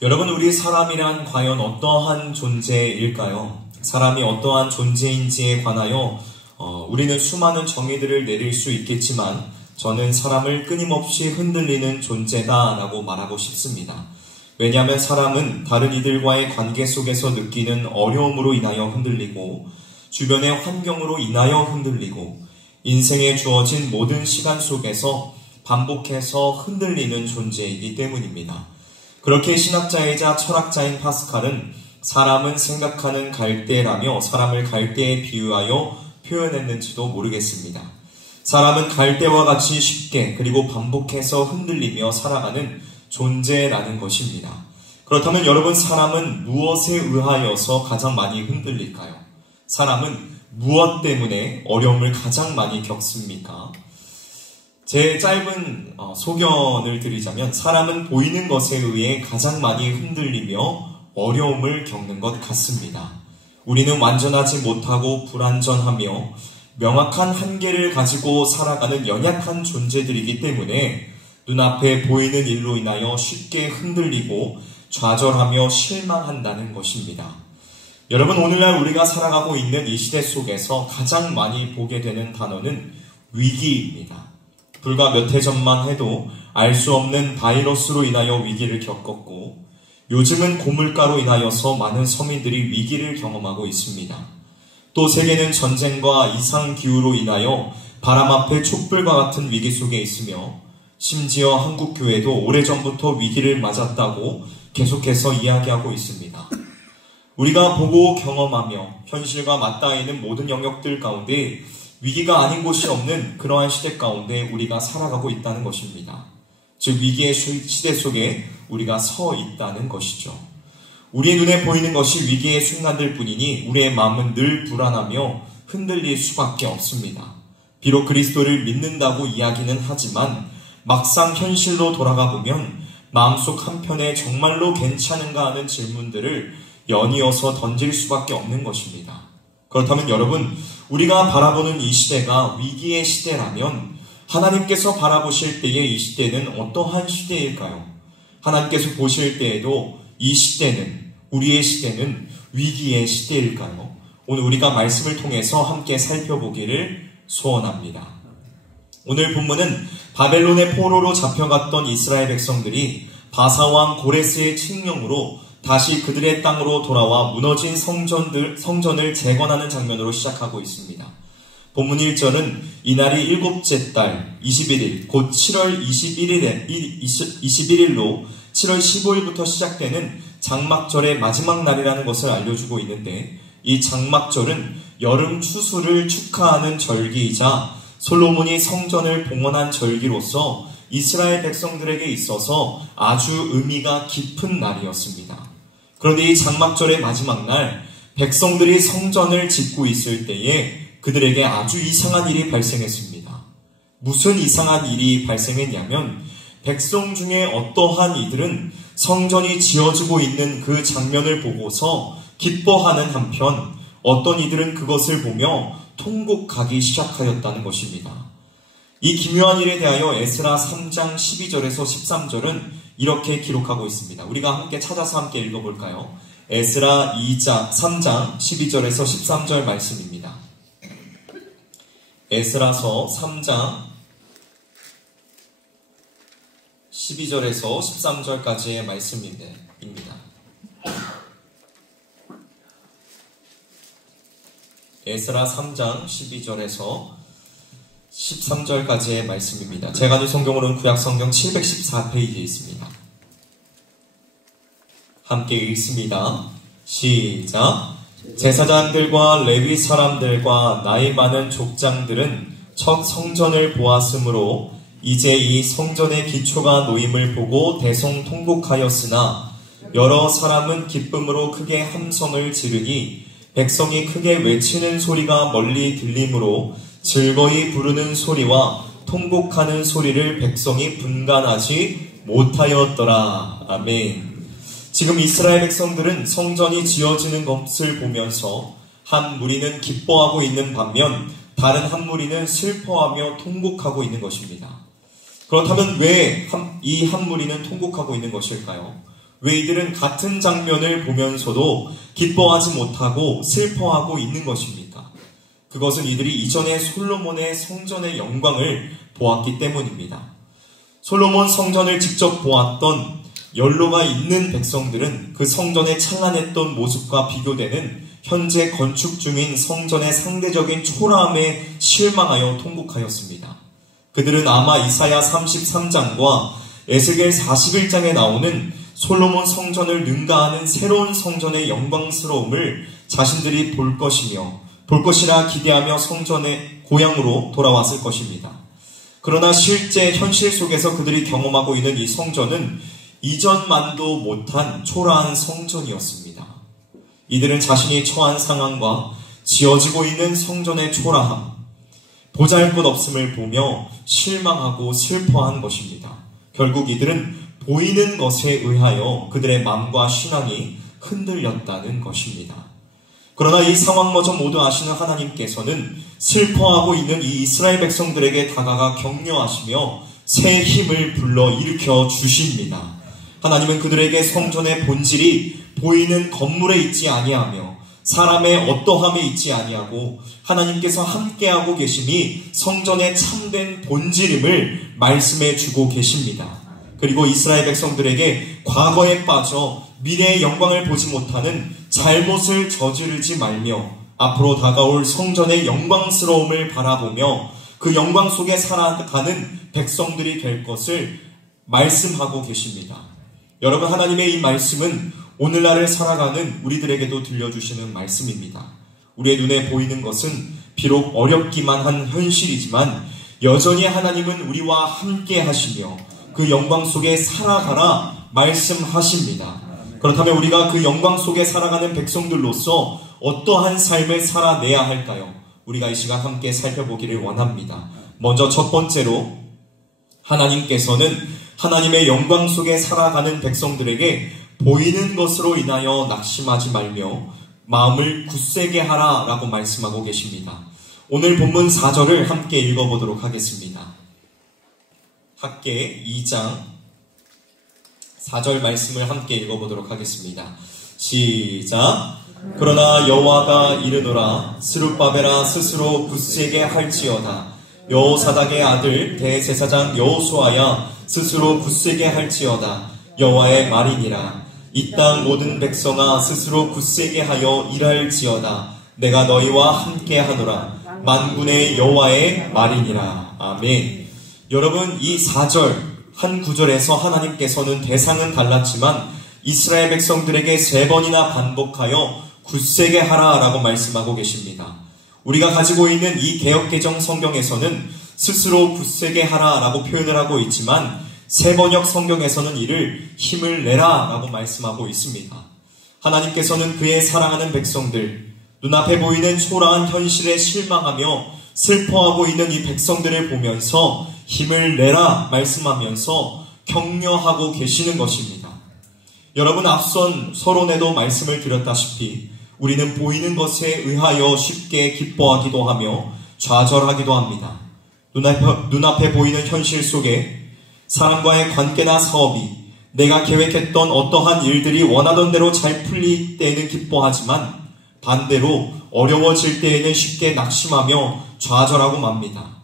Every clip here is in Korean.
여러분, 우리 사람이란 과연 어떠한 존재일까요? 사람이 어떠한 존재인지에 관하여 우리는 수많은 정의들을 내릴 수 있겠지만 저는 사람을 끊임없이 흔들리는 존재다라고 말하고 싶습니다. 왜냐하면 사람은 다른 이들과의 관계 속에서 느끼는 어려움으로 인하여 흔들리고 주변의 환경으로 인하여 흔들리고 인생에 주어진 모든 시간 속에서 반복해서 흔들리는 존재이기 때문입니다. 그렇게 신학자이자 철학자인 파스칼은 사람은 생각하는 갈대라며 사람을 갈대에 비유하여 표현했는지도 모르겠습니다. 사람은 갈대와 같이 쉽게 그리고 반복해서 흔들리며 살아가는 존재라는 것입니다. 그렇다면 여러분, 사람은 무엇에 의하여서 가장 많이 흔들릴까요? 사람은 무엇 때문에 어려움을 가장 많이 겪습니까? 제 짧은 소견을 드리자면 사람은 보이는 것에 의해 가장 많이 흔들리며 어려움을 겪는 것 같습니다. 우리는 완전하지 못하고 불완전하며 명확한 한계를 가지고 살아가는 연약한 존재들이기 때문에 눈앞에 보이는 일로 인하여 쉽게 흔들리고 좌절하며 실망한다는 것입니다. 여러분, 오늘날 우리가 살아가고 있는 이 시대 속에서 가장 많이 보게 되는 단어는 위기입니다. 불과 몇 해 전만 해도 알 수 없는 바이러스로 인하여 위기를 겪었고 요즘은 고물가로 인하여서 많은 서민들이 위기를 경험하고 있습니다. 또 세계는 전쟁과 이상기후로 인하여 바람 앞에 촛불과 같은 위기 속에 있으며 심지어 한국교회도 오래전부터 위기를 맞았다고 계속해서 이야기하고 있습니다. 우리가 보고 경험하며 현실과 맞닿아 있는 모든 영역들 가운데 위기가 아닌 곳이 없는 그러한 시대 가운데 우리가 살아가고 있다는 것입니다. 즉 위기의 시대 속에 우리가 서 있다는 것이죠. 우리의 눈에 보이는 것이 위기의 순간들 뿐이니 우리의 마음은 늘 불안하며 흔들릴 수밖에 없습니다. 비록 그리스도를 믿는다고 이야기는 하지만 막상 현실로 돌아가 보면 마음속 한편에 정말로 괜찮은가 하는 질문들을 연이어서 던질 수밖에 없는 것입니다. 그렇다면 여러분, 우리가 바라보는 이 시대가 위기의 시대라면 하나님께서 바라보실 때의 이 시대는 어떠한 시대일까요? 하나님께서 보실 때에도 이 시대는, 우리의 시대는 위기의 시대일까요? 오늘 우리가 말씀을 통해서 함께 살펴보기를 소원합니다. 오늘 본문은 바벨론의 포로로 잡혀갔던 이스라엘 백성들이 바사왕 고레스의 칙령으로 다시 그들의 땅으로 돌아와 무너진 성전을 재건하는 장면으로 시작하고 있습니다. 본문 1절은 이날이 일곱째 달 21일, 곧 7월 21일로 7월 15일부터 시작되는 장막절의 마지막 날이라는 것을 알려주고 있는데, 이 장막절은 여름 추수를 축하하는 절기이자 솔로몬이 성전을 봉헌한 절기로서 이스라엘 백성들에게 있어서 아주 의미가 깊은 날이었습니다. 그런데 이 장막절의 마지막 날, 백성들이 성전을 짓고 있을 때에 그들에게 아주 이상한 일이 발생했습니다. 무슨 이상한 일이 발생했냐면 백성 중에 어떠한 이들은 성전이 지어지고 있는 그 장면을 보고서 기뻐하는 한편 어떤 이들은 그것을 보며 통곡하기 시작하였다는 것입니다. 이 기묘한 일에 대하여 에스라 3장 12절에서 13절은 이렇게 기록하고 있습니다. 우리가 함께 찾아서 함께 읽어볼까요? 에스라 3장 12절에서 13절 말씀입니다. 에스라서 3장 12절에서 13절까지의 말씀입니다. 에스라 3장 12절에서 13절까지의 말씀입니다. 제가 가진 성경으로는 구약성경 714페이지에 있습니다. 함께 읽습니다. 시작. 제사장들과 레위 사람들과 나이 많은 족장들은 첫 성전을 보았으므로 이제 이 성전의 기초가 놓임을 보고 대성통곡하였으나 여러 사람은 기쁨으로 크게 함성을 지르니 백성이 크게 외치는 소리가 멀리 들리므로 즐거이 부르는 소리와 통곡하는 소리를 백성이 분간하지 못하였더라. 아멘. 지금 이스라엘 백성들은 성전이 지어지는 것을 보면서 한 무리는 기뻐하고 있는 반면 다른 한 무리는 슬퍼하며 통곡하고 있는 것입니다. 그렇다면 왜 이 한 무리는 통곡하고 있는 것일까요? 왜 이들은 같은 장면을 보면서도 기뻐하지 못하고 슬퍼하고 있는 것입니까? 그것은 이들이 이전에 솔로몬의 성전의 영광을 보았기 때문입니다. 솔로몬 성전을 직접 보았던 연로가 있는 백성들은 그 성전의 찬란했던 모습과 비교되는 현재 건축 중인 성전의 상대적인 초라함에 실망하여 통곡하였습니다. 그들은 아마 이사야 33장과 에스겔 41장에 나오는 솔로몬 성전을 능가하는 새로운 성전의 영광스러움을 자신들이 볼 것이라 기대하며 성전의 고향으로 돌아왔을 것입니다. 그러나 실제 현실 속에서 그들이 경험하고 있는 이 성전은 이전만도 못한 초라한 성전이었습니다. 이들은 자신이 처한 상황과 지어지고 있는 성전의 초라함, 보잘것없음을 보며 실망하고 슬퍼한 것입니다. 결국 이들은 보이는 것에 의하여 그들의 마음과 신앙이 흔들렸다는 것입니다. 그러나 이 상황마저 모두 아시는 하나님께서는 슬퍼하고 있는 이 이스라엘 백성들에게 다가가 격려하시며 새 힘을 불러 일으켜 주십니다. 하나님은 그들에게 성전의 본질이 보이는 건물에 있지 아니하며 사람의 어떠함에 있지 아니하고 하나님께서 함께하고 계심이 성전의 참된 본질임을 말씀해 주고 계십니다. 그리고 이스라엘 백성들에게 과거에 빠져 미래의 영광을 보지 못하는 잘못을 저지르지 말며 앞으로 다가올 성전의 영광스러움을 바라보며 그 영광 속에 살아가는 백성들이 될 것을 말씀하고 계십니다. 여러분, 하나님의 이 말씀은 오늘날을 살아가는 우리들에게도 들려주시는 말씀입니다. 우리의 눈에 보이는 것은 비록 어렵기만 한 현실이지만 여전히 하나님은 우리와 함께 하시며 그 영광 속에 살아가라 말씀하십니다. 그렇다면 우리가 그 영광 속에 살아가는 백성들로서 어떠한 삶을 살아내야 할까요? 우리가 이 시간 함께 살펴보기를 원합니다. 먼저 첫 번째로 하나님께서는 하나님의 영광 속에 살아가는 백성들에게 보이는 것으로 인하여 낙심하지 말며 마음을 굳세게 하라 라고 말씀하고 계십니다. 오늘 본문 4절을 함께 읽어보도록 하겠습니다. 학개 2장 4절 말씀을 함께 읽어보도록 하겠습니다. 시작. 그러나 여호와가 이르노라 스룹바벨아 스스로 굳세게 할지어다. 여호사닥의 아들 대제사장 여호수아야 스스로 굳세게 할지어다. 여호와의 말이니라. 이 땅 모든 백성아 스스로 굳세게 하여 일할지어다. 내가 너희와 함께 하노라. 만군의 여호와의 말이니라. 아멘. 여러분, 이 4절 한 구절에서 하나님께서는 대상은 달랐지만 이스라엘 백성들에게 3번이나 반복하여 굳세게 하라 라고 말씀하고 계십니다. 우리가 가지고 있는 이 개역개정 성경에서는 스스로 굳세게 하라 라고 표현을 하고 있지만 새번역 성경에서는 이를 힘을 내라 라고 말씀하고 있습니다. 하나님께서는 그의 사랑하는 백성들, 눈앞에 보이는 초라한 현실에 실망하며 슬퍼하고 있는 이 백성들을 보면서 힘을 내라 말씀하면서 격려하고 계시는 것입니다. 여러분, 앞선 서론에도 말씀을 드렸다시피 우리는 보이는 것에 의하여 쉽게 기뻐하기도 하며 좌절하기도 합니다. 눈앞에 보이는 현실 속에 사람과의 관계나 사업이 내가 계획했던 어떠한 일들이 원하던 대로 잘 풀릴 때에는 기뻐하지만 반대로 어려워질 때에는 쉽게 낙심하며 좌절하고 맙니다.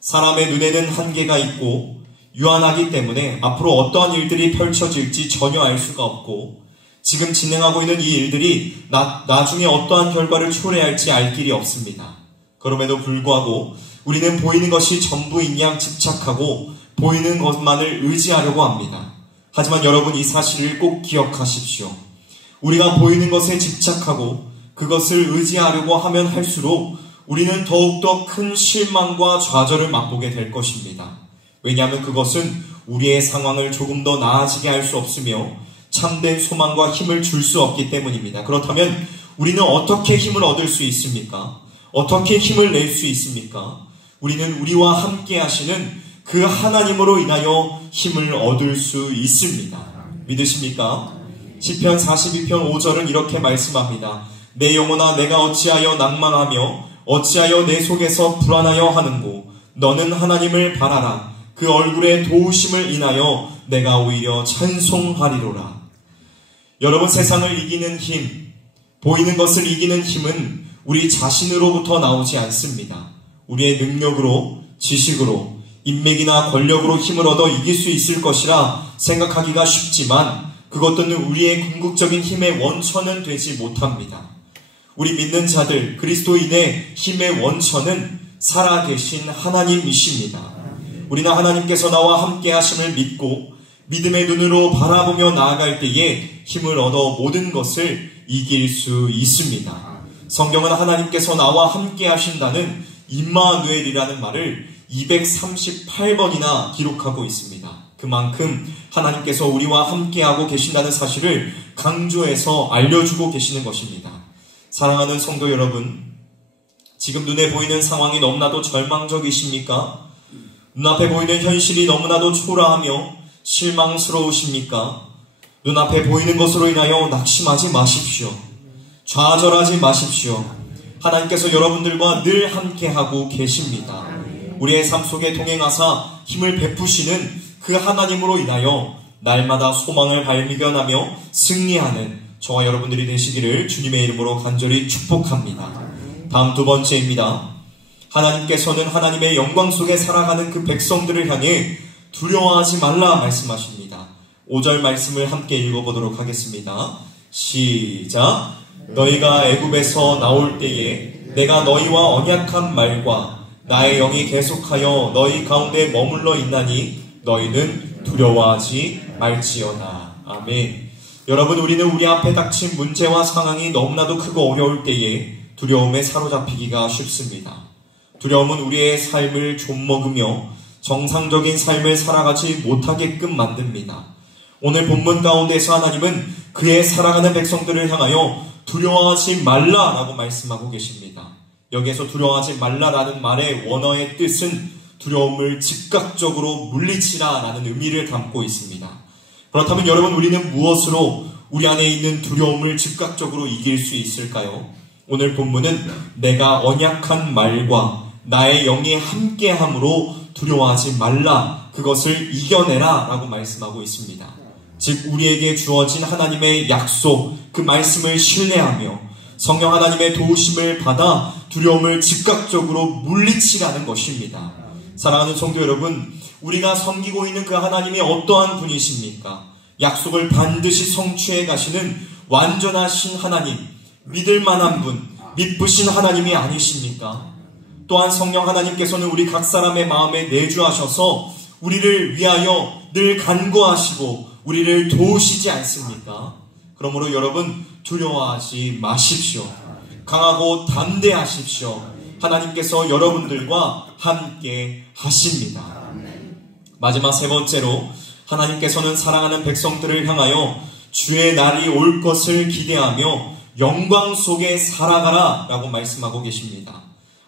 사람의 눈에는 한계가 있고 유한하기 때문에 앞으로 어떠한 일들이 펼쳐질지 전혀 알 수가 없고 지금 진행하고 있는 이 일들이 나중에 어떠한 결과를 초래할지 알 길이 없습니다. 그럼에도 불구하고 우리는 보이는 것이 전부인 양 집착하고 보이는 것만을 의지하려고 합니다. 하지만 여러분, 이 사실을 꼭 기억하십시오. 우리가 보이는 것에 집착하고 그것을 의지하려고 하면 할수록 우리는 더욱더 큰 실망과 좌절을 맛보게 될 것입니다. 왜냐하면 그것은 우리의 상황을 조금 더 나아지게 할 수 없으며 참된 소망과 힘을 줄 수 없기 때문입니다. 그렇다면 우리는 어떻게 힘을 얻을 수 있습니까? 어떻게 힘을 낼 수 있습니까? 우리는 우리와 함께 하시는 그 하나님으로 인하여 힘을 얻을 수 있습니다. 믿으십니까? 시편 42편 5절은 이렇게 말씀합니다. 내 영혼아, 내가 어찌하여 낭망하며 어찌하여 내 속에서 불안하여 하는고? 너는 하나님을 바라라. 그 얼굴의 도우심을 인하여 내가 오히려 찬송하리로라. 여러분, 세상을 이기는 힘, 보이는 것을 이기는 힘은 우리 자신으로부터 나오지 않습니다. 우리의 능력으로, 지식으로, 인맥이나 권력으로 힘을 얻어 이길 수 있을 것이라 생각하기가 쉽지만 그것들은 우리의 궁극적인 힘의 원천은 되지 못합니다. 우리 믿는 자들, 그리스도인의 힘의 원천은 살아계신 하나님이십니다. 우리는 하나님께서 나와 함께 하심을 믿고 믿음의 눈으로 바라보며 나아갈 때에 힘을 얻어 모든 것을 이길 수 있습니다. 성경은 하나님께서 나와 함께 하신다는 임마누엘이라는 말을 238번이나 기록하고 있습니다. 그만큼 하나님께서 우리와 함께하고 계신다는 사실을 강조해서 알려주고 계시는 것입니다. 사랑하는 성도 여러분, 지금 눈에 보이는 상황이 너무나도 절망적이십니까? 눈앞에 보이는 현실이 너무나도 초라하며 실망스러우십니까? 눈앞에 보이는 것으로 인하여 낙심하지 마십시오. 좌절하지 마십시오. 하나님께서 여러분들과 늘 함께하고 계십니다. 우리의 삶 속에 동행하사 힘을 베푸시는 그 하나님으로 인하여 날마다 소망을 발견하며 승리하는 저와 여러분들이 되시기를 주님의 이름으로 간절히 축복합니다. 다음 두 번째입니다. 하나님께서는 하나님의 영광 속에 살아가는 그 백성들을 향해 두려워하지 말라 말씀하십니다. 5절 말씀을 함께 읽어보도록 하겠습니다. 시작. 너희가 애굽에서 나올 때에 내가 너희와 언약한 말과 나의 영이 계속하여 너희 가운데 머물러 있나니 너희는 두려워하지 말지어다. 아멘. 여러분, 우리는 우리 앞에 닥친 문제와 상황이 너무나도 크고 어려울 때에 두려움에 사로잡히기가 쉽습니다. 두려움은 우리의 삶을 좀먹으며 정상적인 삶을 살아가지 못하게끔 만듭니다. 오늘 본문 가운데서 하나님은 그의 살아가는 백성들을 향하여 두려워하지 말라라고 말씀하고 계십니다. 여기에서 두려워하지 말라라는 말의 원어의 뜻은 두려움을 즉각적으로 물리치라라는 의미를 담고 있습니다. 그렇다면 여러분, 우리는 무엇으로 우리 안에 있는 두려움을 즉각적으로 이길 수 있을까요? 오늘 본문은 내가 언약한 말과 나의 영이 함께함으로 두려워하지 말라, 그것을 이겨내라 라고 말씀하고 있습니다. 즉 우리에게 주어진 하나님의 약속, 그 말씀을 신뢰하며 성령 하나님의 도우심을 받아 두려움을 즉각적으로 물리치라는 것입니다. 사랑하는 성도 여러분, 우리가 섬기고 있는 그 하나님이 어떠한 분이십니까? 약속을 반드시 성취해 가시는 완전하신 하나님, 믿을 만한 분, 믿으신 하나님이 아니십니까? 또한 성령 하나님께서는 우리 각 사람의 마음에 내주하셔서 우리를 위하여 늘 간구하시고 우리를 도우시지 않습니까? 그러므로 여러분, 두려워하지 마십시오. 강하고 담대하십시오. 하나님께서 여러분들과 함께 하십니다. 마지막 세 번째로, 하나님께서는 사랑하는 백성들을 향하여 주의 날이 올 것을 기대하며 영광 속에 살아가라 라고 말씀하고 계십니다.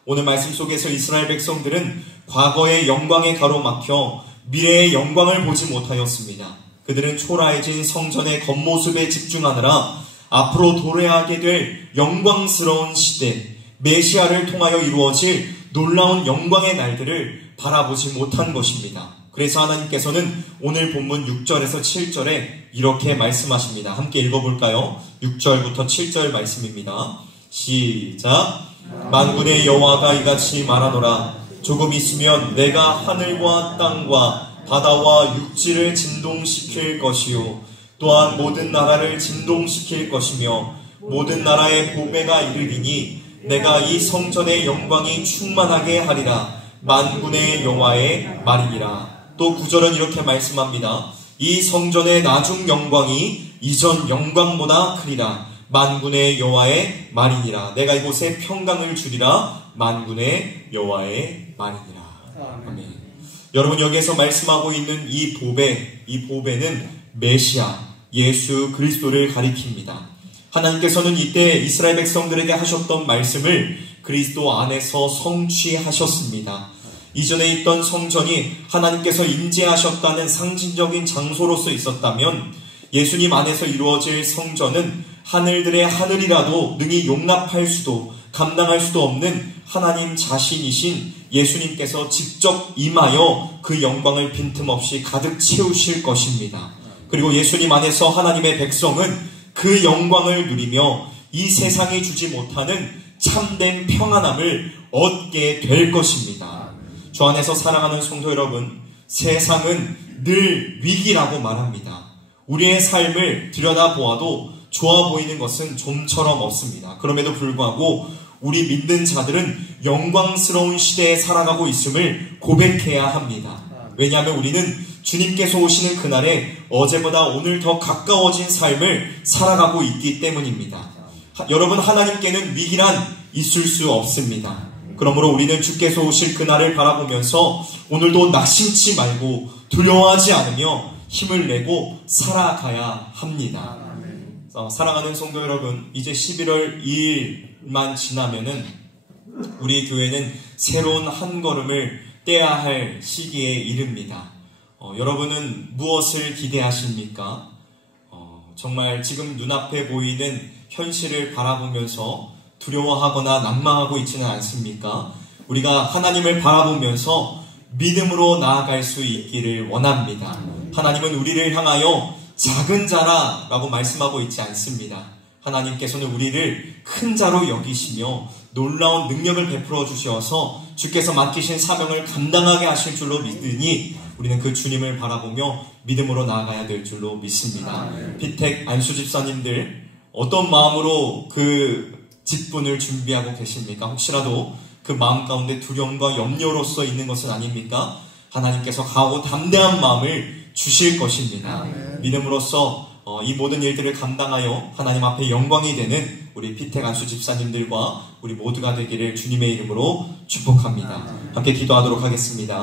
오늘 말씀 속에서 이스라엘 백성들은 과거의 영광에 가로막혀 미래의 영광을 보지 못하였습니다. 그들은 초라해진 성전의 겉모습에 집중하느라 앞으로 도래하게 될 영광스러운 시대, 메시아를 통하여 이루어질 놀라운 영광의 날들을 바라보지 못한 것입니다. 그래서 하나님께서는 오늘 본문 6절에서 7절에 이렇게 말씀하십니다. 함께 읽어볼까요? 6절부터 7절 말씀입니다. 시작. 만군의 여호와가 이같이 말하노라. 조금 있으면 내가 하늘과 땅과 바다와 육지를 진동시킬 것이요 또한 모든 나라를 진동시킬 것이며 모든 나라의 보배가 이르리니 내가 이 성전의 영광이 충만하게 하리라. 만군의 여호와의 말이니라. 또 9절은 이렇게 말씀합니다. 이 성전의 나중 영광이 이전 영광보다 크리라. 만군의 여호와의 말이니라. 내가 이곳에 평강을 주리라. 만군의 여호와의 말이니라. 아멘. 여러분, 여기에서 말씀하고 있는 이 보배는 메시아 예수 그리스도를 가리킵니다. 하나님께서는 이때 이스라엘 백성들에게 하셨던 말씀을 그리스도 안에서 성취하셨습니다. 이전에 있던 성전이 하나님께서 임재하셨다는 상징적인 장소로서 있었다면 예수님 안에서 이루어질 성전은 하늘들의 하늘이라도 능히 용납할 수도 감당할 수도 없는 하나님 자신이신 예수님께서 직접 임하여 그 영광을 빈틈없이 가득 채우실 것입니다. 그리고 예수님 안에서 하나님의 백성은 그 영광을 누리며 이 세상이 주지 못하는 참된 평안함을 얻게 될 것입니다. 주 안에서 사랑하는 성도 여러분, 세상은 늘 위기라고 말합니다. 우리의 삶을 들여다보아도 좋아 보이는 것은 좀처럼 없습니다. 그럼에도 불구하고 우리 믿는 자들은 영광스러운 시대에 살아가고 있음을 고백해야 합니다. 왜냐하면 우리는 주님께서 오시는 그날에 어제보다 오늘 더 가까워진 삶을 살아가고 있기 때문입니다. 여러분, 하나님께는 위기란 있을 수 없습니다. 그러므로 우리는 주께서 오실 그날을 바라보면서 오늘도 낙심치 말고 두려워하지 않으며 힘을 내고 살아가야 합니다. 사랑하는 성도 여러분, 이제 11월 2일만 지나면은 우리 교회는 새로운 한 걸음을 떼야 할 시기에 이릅니다. 여러분은 무엇을 기대하십니까? 정말 지금 눈앞에 보이는 현실을 바라보면서 두려워하거나 난망하고 있지는 않습니까? 우리가 하나님을 바라보면서 믿음으로 나아갈 수 있기를 원합니다. 하나님은 우리를 향하여 작은 자라 라고 말씀하고 있지 않습니다. 하나님께서는 우리를 큰 자로 여기시며 놀라운 능력을 베풀어 주셔서 주께서 맡기신 사명을 감당하게 하실 줄로 믿으니 우리는 그 주님을 바라보며 믿음으로 나아가야 될 줄로 믿습니다. 피택 안수 집사님들, 어떤 마음으로 그 직분을 준비하고 계십니까? 혹시라도 그 마음 가운데 두려움과 염려로서 있는 것은 아닙니까? 하나님께서 강하고 담대한 마음을 주실 것입니다. 믿음으로써 이 모든 일들을 감당하여 하나님 앞에 영광이 되는 우리 피택 안수 집사님들과 우리 모두가 되기를 주님의 이름으로 축복합니다. 함께 기도하도록 하겠습니다.